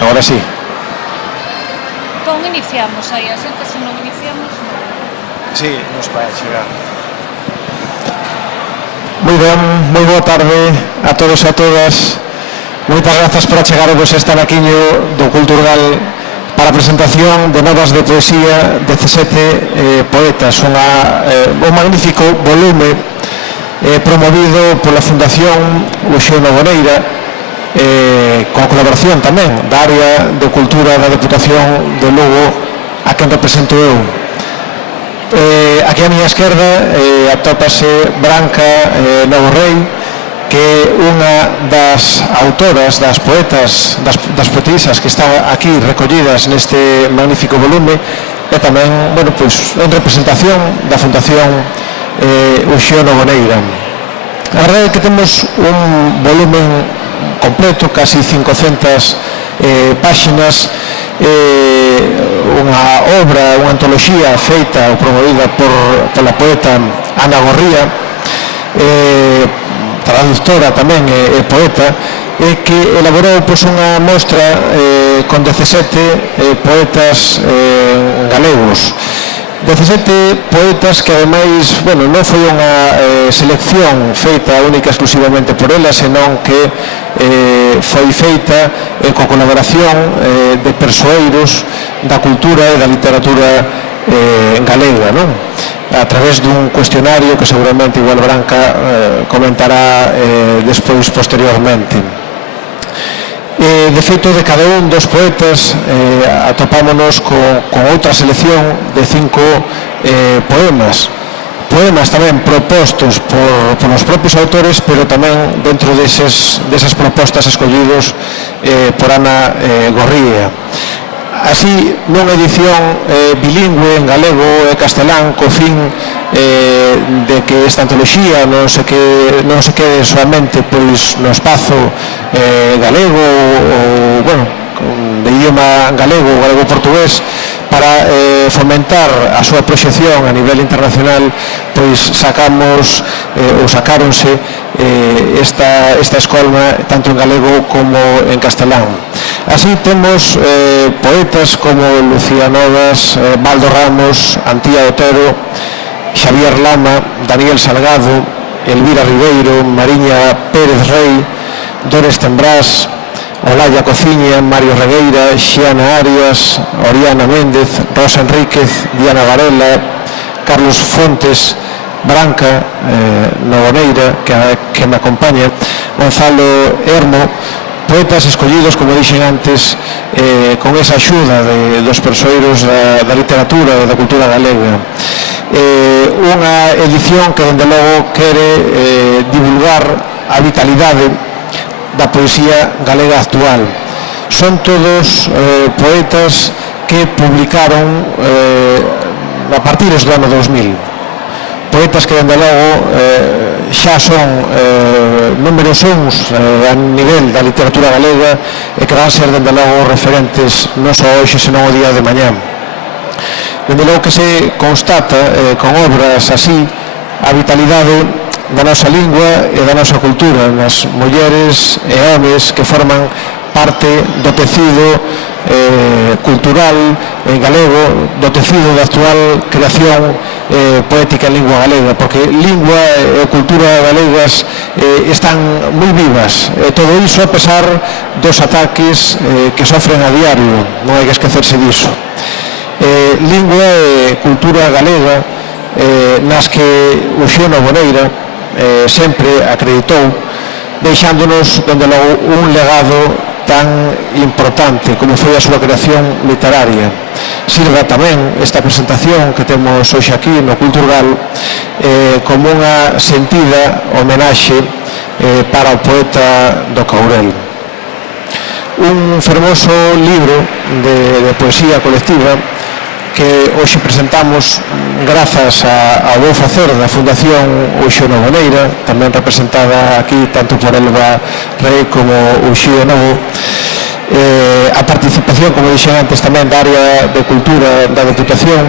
Agora sí. Entón iniciamos aí, a xente se non iniciamos Sí, nos vai a chegar. Moi ben, moi boa tarde a todos e a todas. Moitas grazas por achegarvos este anaquiño do Culturgal para a presentación de novas de poesía de 17 poetas, un magnífico volume promovido pola Fundación Uxío Nogueira, con colaboración tamén da área de cultura da Deputación de Lugo, a quen represento eu. Aquí a miña esquerda atópase Branca Novo Rei, que é unha das autoras, das poetas, das poetisas que están aquí recollidas neste magnífico volume, e tamén, bueno, pois, en representación da Fundación Uxío Nogueira. A verdade é que temos un volumen completo, casi 500 páxinas, unha obra, unha antoloxía feita ou promovida pola poeta Ana Gorría, traductora tamén e poeta, que elaborou unha mostra con 17 poetas galegos. 17 poetas que ademais, bueno, non foi unha selección feita única exclusivamente por elas, senón que foi feita con colaboración de persoeiros da cultura e da literatura galega, non? A través dun cuestionario que seguramente igual Branca comentará despois posteriormente. De feito, de cada un dos poetas atopámonos con outra selección de 5 poemas tamén propostos por os propios autores, pero tamén dentro desas propostas escollidos por Ana Gorría. Así, nunha edición bilingüe en galego e castelán, co fin de que esta antoloxía non se quede solamente pois no espazo galego ou, bueno, de idioma galego ou galego-portugués, para fomentar a súa proxección a nivel internacional, pois sacáronse esta escolma tanto en galego como en castelán. Así temos poetas como Lucía Novas, Baldo Ramos, Antía Otero, Xavier Lama, Daniel Salgado, Elvira Ribeiro, Mariña Pérez Rey, Dores Tembrás, Olaya Cociña, Mario Regueira, Xiana Arias, Oriana Méndez, Rosa Enríquez, Diana Varela, Carlos Fontes, Branca Nogueira, que me acompaña, Gonzalo Hermo, poetas escollidos, como dixen antes, con esa axuda dos persoeiros da literatura e da cultura galega. Unha edición que, dende logo, quere divulgar a vitalidade da poesía galega actual. Son todos poetas que publicaron a partir do ano 2000. Poetas que, dende logo, xa son números uns a nivel da literatura galega e que van ser, dende logo, referentes non só hoxe, senón o día de mañá. Dende logo que se constata con obras así a vitalidade da nosa lingua e da nosa cultura, nas mulleres e homes que forman parte do tecido cultural galego, do tecido da actual creación poética en lingua galega, porque lingua e cultura galegas están moi vivas, todo iso a pesar dos ataques que sofren a diario, non hai que esquecerse diso. Lingua e cultura galega nas que Uxío Nogueira sempre acreditou, deixándonos, dende logo, un legado tan importante como foi a súa creación literaria. Sirva tamén esta presentación que temos hoxe aquí no Culturgal como unha sentida homenaxe para o poeta do Courel. Un fermoso libro de poesía colectiva que hoxe presentamos grazas ao bo facer da Fundación Uxío Nogueira, tamén representada aquí tanto por Elba Rei como Uxío Novo, a a participación, como dixen antes tamén, da área de cultura da Deputación,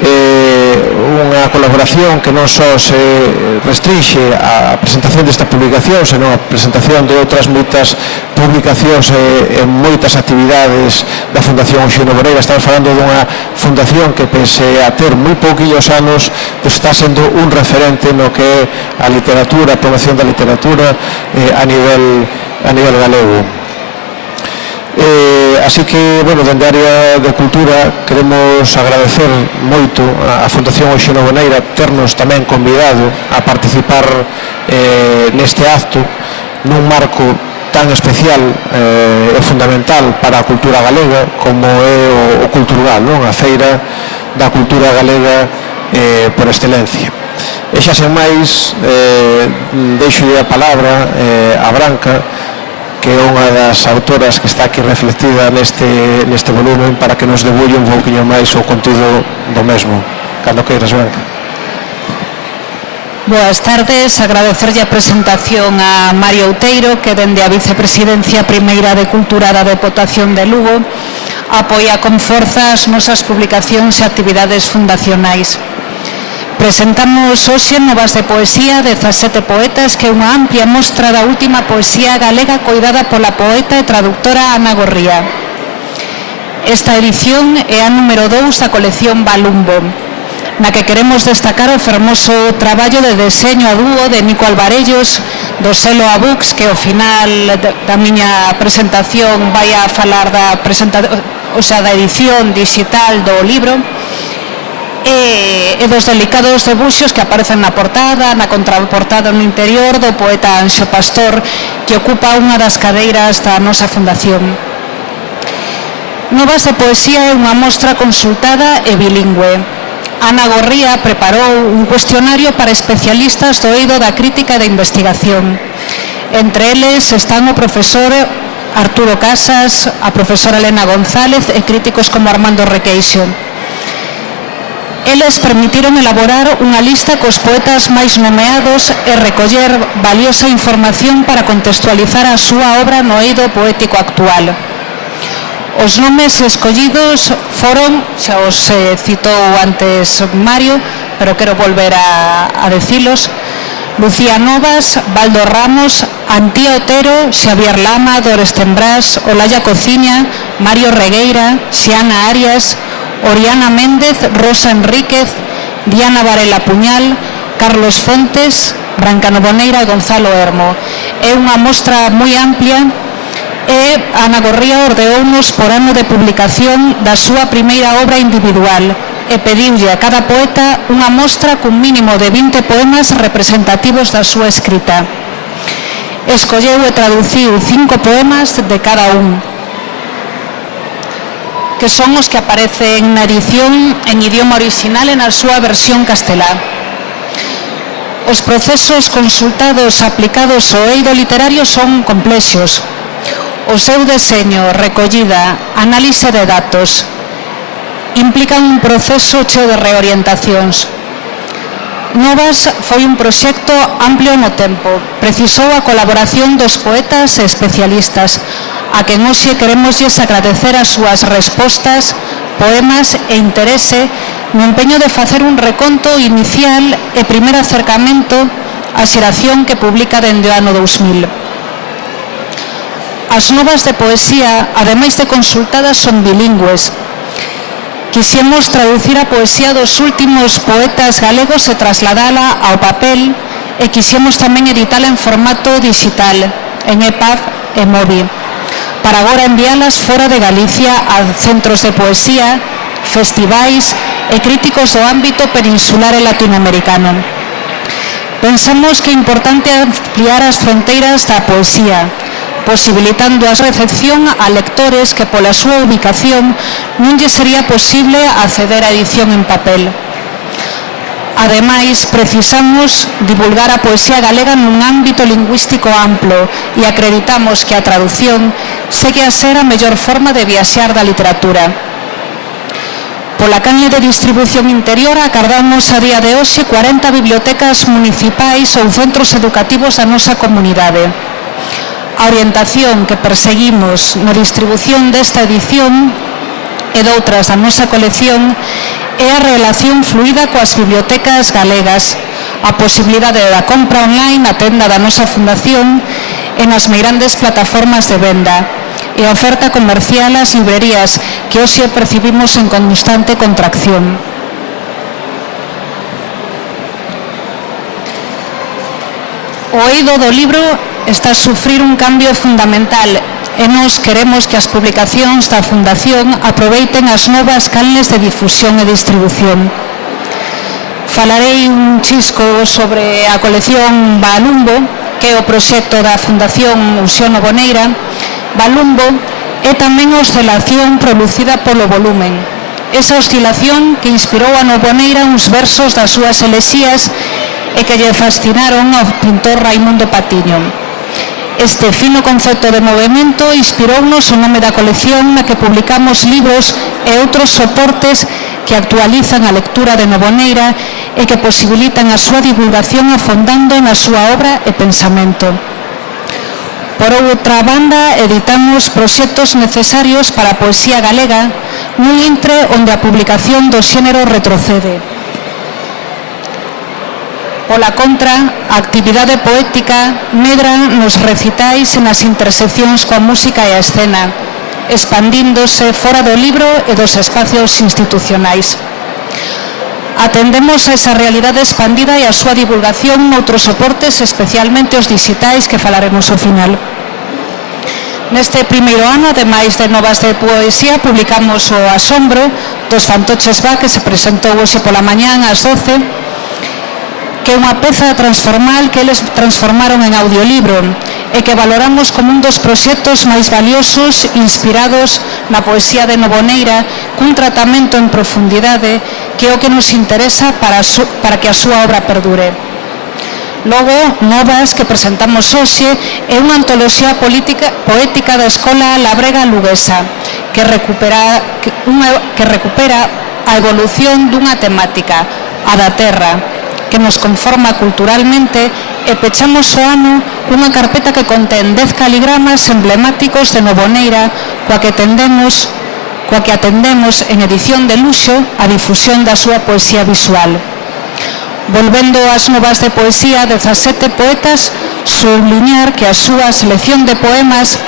unha colaboración que non só se restringe a presentación desta publicación, senón a presentación de outras moitas publicacións e moitas actividades da Fundación Euxenio Moreira. Estamos falando dunha fundación que, pese a ter moi pouquillos anos, pues está sendo un referente no que é a literatura, a promoción da literatura a nivel galego. Así que, bueno, dende a área de cultura queremos agradecer moito a Fundación Euxenio Moreira ternos tamén convidado a participar neste acto nun marco tan especial e fundamental para a cultura galega como é o Culturgal, non? A feira da cultura galega por excelencia. E xa sen máis, deixolle a palabra a Branca, que é unha das autoras que está aquí reflectida neste volumen, para que nos debulle un pouquinho máis o contido do mesmo. Cando queiras, Branca. Boas tardes, agradecerlle a presentación a Mario Outeiro, que dende a Vicepresidencia Primeira de Cultura da Deputación de Lugo apoia con forza as nosas publicacións e actividades fundacionais. Presentamos hoxe novas de poesía, 17 poetas, que é unha amplia mostra da última poesía galega coidada pola poeta e traductora Ana Gorría. Esta edición é a número 2 da colección Balumbo, na que queremos destacar o fermoso traballo de deseño a dúo de Nico Alvarellos, do selo Abux, que ao final da miña presentación vai a falar da edición digital do libro, e dos delicados debuxos que aparecen na portada, na contraportada no interior do poeta Anxo Pastor, que ocupa unha das cadeiras da nosa fundación. Novas de poesía é unha mostra consultada e bilingüe. Ana Gorría preparou un cuestionario para especialistas do eido da crítica e da investigación. Entre eles están o profesor Arturo Casas, a profesora Elena González e críticos como Armando Requeixo. Eles permitiron elaborar unha lista cos poetas máis nomeados e recoller valiosa información para contextualizar a súa obra no eido poético actual. Os nomes escollidos foron, xa os citou antes Mario, pero quero volver a decilos: Lucía Novas, Baldo Ramos, Antía Otero, Xavier Lama, Dores Tembrás, Olaya Cociña, Mario Regueira, Xiana Arias, Oriana Méndez, Rosa Enríquez, Diana Varela Puñal, Carlos Fontes, Branca Novoneira e Gonzalo Hermo. É unha mostra moi amplia e Ana Gorría ordeounos por ano de publicación da súa primeira obra individual e pediulle a cada poeta unha mostra cun mínimo de 20 poemas representativos da súa escrita. Escolleu e traduciu 5 poemas de cada un, que son os que aparecen na edición en idioma orixinal e na súa versión castelá. Os procesos consultados aplicados ao eido literario son complexos. O seu deseño, recollida, análise de datos, implican un proceso cheo de reorientacións. Novas foi un proxecto amplio no tempo. Precisou a colaboración dos poetas e especialistas, a quen hoxe queremosles agradecer as súas respostas, poemas e interese no empeño de facer un reconto inicial e primer acercamento á xeración que publica dende o ano 2000. As novas de poesía, ademais de consultadas, son bilingües. Quixemos traducir a poesía dos últimos poetas galegos e trasladala ao papel, e quixemos tamén editala en formato digital, en EPUB e MOBI, para agora enviálas fora de Galicia a centros de poesía, festivais e críticos do ámbito peninsular e latinoamericano. Pensamos que é importante ampliar as fronteiras da poesía, posibilitando a recepción a lectores que pola súa ubicación non lle sería posible acceder á edición en papel. Ademais, precisamos divulgar a poesía galega nun ámbito lingüístico amplo e acreditamos que a traducción segue a ser a mellor forma de viaxar da literatura. Pola canle de distribución interior acardamos a día de hoxe 40 bibliotecas municipais ou centros educativos da nosa comunidade. A orientación que perseguimos na distribución desta edición e doutras da nosa colección é a relación fluida coas bibliotecas galegas, a posibilidade da compra online na tenda da nosa fundación e nas meirandes plataformas de venda, e a oferta comercial ás librerías que hoxe percibimos en constante contracción. O eido do libro está a sufrir un cambio fundamental e nós queremos que as publicacións da Fundación aproveiten as novas canles de difusión e distribución. Falarei un chisco sobre a colección Balumbo, que é o proxecto da Fundación Uxío Novoneira. Balumbo é tamén a oscilación producida polo volumen. Esa oscilación que inspirou a Novoneira uns versos das súas elexías e que lle fascinaron ao pintor Raimundo Patiño. Este fino concepto de movimento inspirounos o nome da colección na que publicamos libros e outros soportes que actualizan a lectura de Novoneira e que posibilitan a súa divulgación afondando na súa obra e pensamento. Por outra banda, editamos proxectos necesarios para a poesía galega nun intre onde a publicación do xénero retrocede. Pola contra, a actividade poética medra nos recitais e nas interseccións coa música e a escena, expandíndose fora do libro e dos espacios institucionais. Atendemos a esa realidade expandida e a súa divulgación noutros soportes, especialmente os digitais que falaremos ao final. Neste primeiro ano, ademais de novas de poesía, publicamos o Asombro dos Fantoches Va, que se presentou hoxe pola mañán ás 12, que é unha peza transformal que eles transformaron en audiolibro e que valoramos como un dos proxectos máis valiosos inspirados na poesía de Novoneira, cun tratamento en profundidade que é o que nos interesa para que a súa obra perdure. Logo, Novas, que presentamos hoxe, é unha antoloxía poética da Escola Labrega Luguesa que recupera a evolución dunha temática, a da terra, que nos conforma culturalmente, e pechamos o ano cunha carpeta que contén 10 caligramas emblemáticos de Novoneira coa que atendemos en edición de luxo a difusión da súa poesía visual. Volvendo ás novas de poesía, 17 poetas subliñar que a súa selección de poemas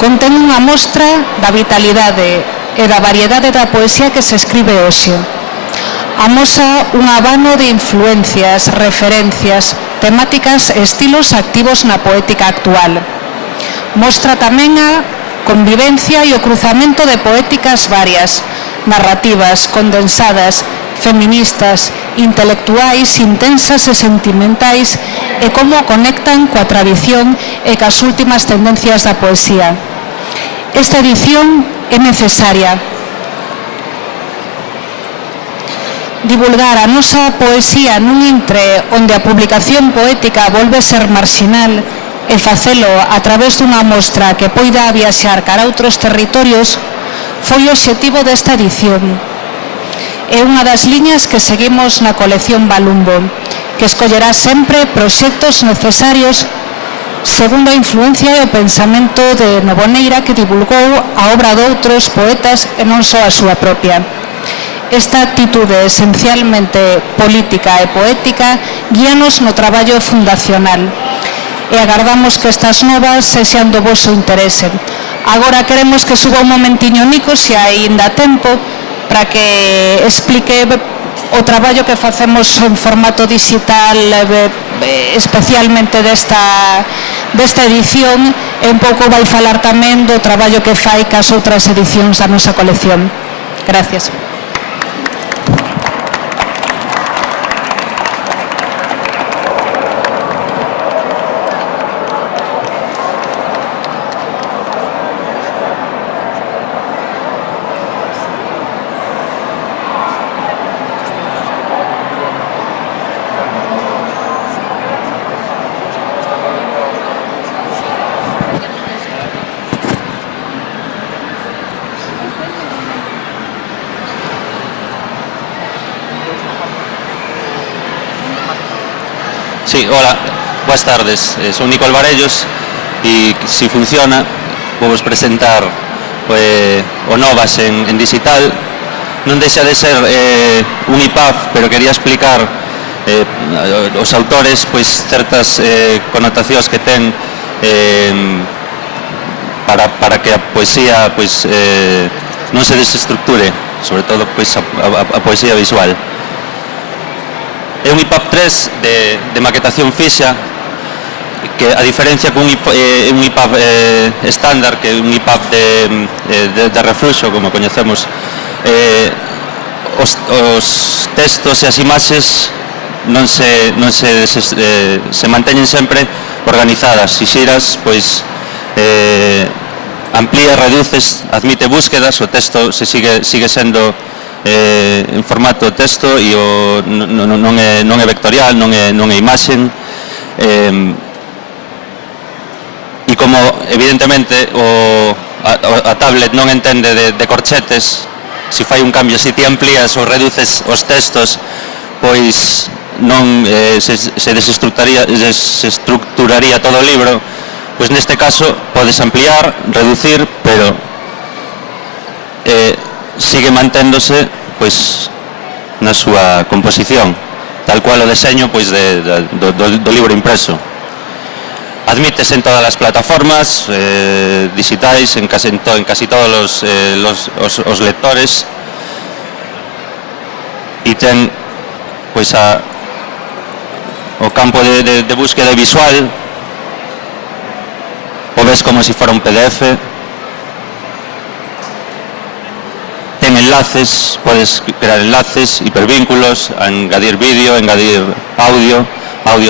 contén unha mostra da vitalidade e da variedade da poesía que se escribe hoxe. Amosa un abano de influencias, referencias, temáticas e estilos activos na poética actual. Mostra tamén a convivencia e o cruzamento de poéticas varias, narrativas, condensadas, feministas, intelectuais, intensas e sentimentais, e como conectan coa tradición e cas últimas tendencias da poesía. Esta edición é necesaria. Divulgar a nosa poesía nun intre onde a publicación poética volve ser marxinal e facelo a través dunha mostra que poida viaxar cara a outros territorios foi o obxectivo desta edición. É unha das liñas que seguimos na colección Balumbo, que escollerá sempre proxectos necesarios segundo a influencia e o pensamento de Novoneira, que divulgou a obra doutros poetas e non só a súa propia. Esta actitude esencialmente política e poética guíanos no traballo fundacional e agardamos que estas novas sexan do voso interese. Agora queremos que suba un momentiño Nico, se aínda tempo, para que explique o traballo que facemos en formato digital, especialmente desta edición, e un pouco vai falar tamén do traballo que fai cas outras edicións da nosa colección. Gracias. Sí, hola, buenas tardes. Son Nico Alvarellos. e se funciona vou vos presentar o Novas en digital. Non deixa de ser un IPAF, pero quería explicar os autores pois certas connotacións que ten para que a poesía pois non se desestructure, sobre todo pois a poesía visual. É un IPAF 3 de maquetación fixa, que a diferencia que un IPAF estándar, que é un IPAF de refluxo, como coñecemos, os textos e as imaxes se manteñen sempre organizadas e xiras, pois amplía, reduces, admite búsquedas, o texto se sigue sendo en formato texto e non é vectorial, non é imaxen, e como evidentemente a tablet non entende de corchetes, se fai un cambio, se ti amplías ou reduces os textos, pois non se desestructuraría todo o libro. Pois neste caso podes ampliar, reducir, pero sigue manténdose pois na súa composición, tal cual o deseño pois do libro impreso. Admítese en todas as plataformas digitais, en casi todos os lectores, e ten pois o campo de búsqueda visual, o ves como se fora un PDF. Ten enlaces, podes crear enlaces, hipervínculos, engadir vídeo, engadir audio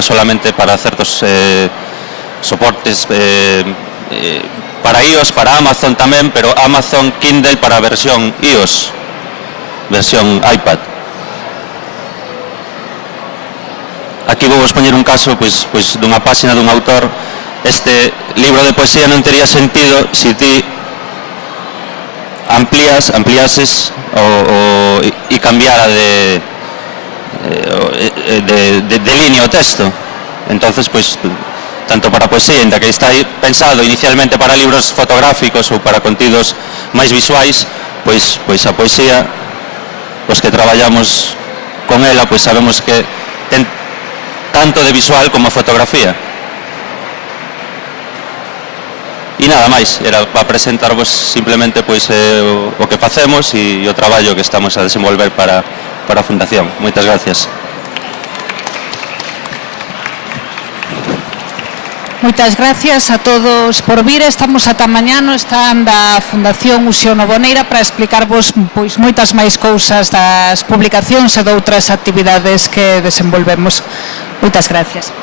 solamente para certos soportes, para iOS, para Amazon tamén, pero Amazon Kindle para a versión iOS, versión iPad. Aquí vou vos poñer un caso pois dunha páxina dun autor. Este libro de poesía non tería sentido se ti ampliases e cambiara de línea o texto. Entonces, pois, tanto para a poesía, ainda que está pensado inicialmente para libros fotográficos ou para contidos máis visuais, pois a poesía, os que traballamos con ela, pois sabemos que ten tanto de visual como fotografía. E nada máis, era para presentarvos simplemente pois o que facemos e o traballo que estamos a desenvolver para a Fundación. Moitas gracias. Moitas gracias a todos por vir. Estamos ata mañá no stand da Fundación Uxío Novoneira para explicarvos pois moitas máis cousas das publicacións e doutras actividades que desenvolvemos. Moitas gracias.